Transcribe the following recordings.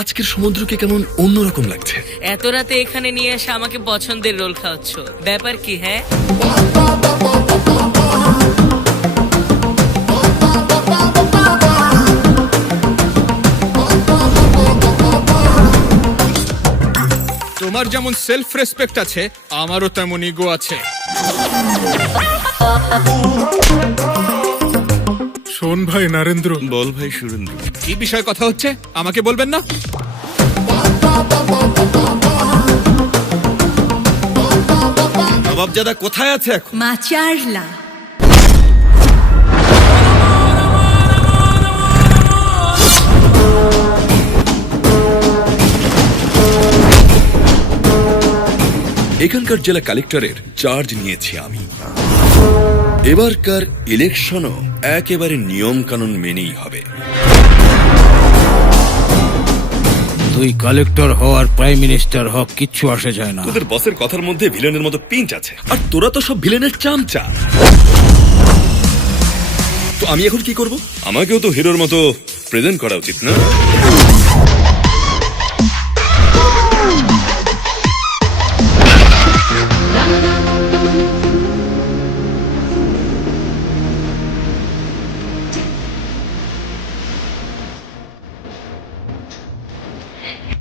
আজকের সমুদ্রকে কেমন অন্যরকম লাগছে। এত রাতে এখানে নিয়ে এসে আমাকে পছন্দের রোল খাওয়াচ্ছ, ব্যাপার কি? হ্যাঁ, তোমার যেমন সেলফ রেসপেক্ট আছে, আমারও তেমন ইগো আছে। শোন ভাই নরেন্দ্র। বল ভাই সুরেন্দ্র। কি বিষয়ে কথা হচ্ছে আমাকে বলবেন না? নবাবজাদা কোথায় আছে এখন? মাচারলা। এখানকার জেলা কালেক্টরের চার্জ নিয়েছি আমি। এবারকার ইলেকশনও একেবারে নিয়ম কানুন মেনেই হবে। তুই কালেক্টর হওয়ার প্রাইম মিনিস্টার হক কিচ্ছু আসে যায় না। তোদের বসের কথার মধ্যে ভিলেনের মতো পিঞ্চ আছে, আর তোরা তো সব ভিলেনের চামচা। তো আমি এখন কি করব? আমাকেও তো হিরোর মতো প্রেজেন্ট করা উচিত না?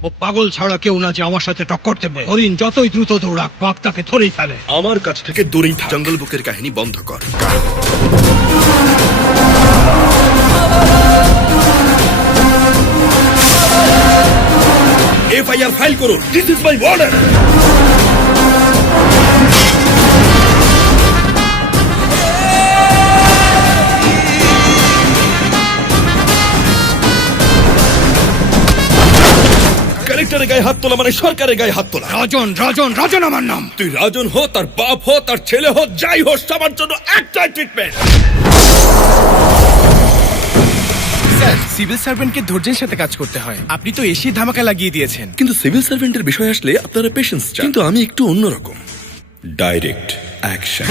ও পাগল ছাড়া কেউ না যে আমার সাথে টক্কর দেবে। হরিণ যতই দ্রুত দৌড়াক, বাঘ তাকে ধরেই ফেলে। আমার কাছ থেকে দূরেই থাক। জঙ্গল বুকের কাহিনী বন্ধ কর। এফআইআর ফাইল করুন। This is my order. কালেক্টরের গায়ে হাত তোলা মানে সরকারের গায়ে হাত তোলা। রাজন রাজন রাজন আমার নাম। তুই রাজন হো, তার বাপ হো, তার ছেলে হো, যাই হোক, সবার জন্য একটাই ট্রিটমেন্ট। স্যার, সিভিল সার্ভেন্টকে ধৈর্যের সাথে কাজ করতে হয়। আপনি তো এসি ধামাকা লাগিয়ে দিয়েছেন। কিন্তু সিভিল সার্ভেন্টের বিষয় আসলে আপনারা পেশেন্স চান, কিন্তু আমি একটু অন্যরকম। Direct action.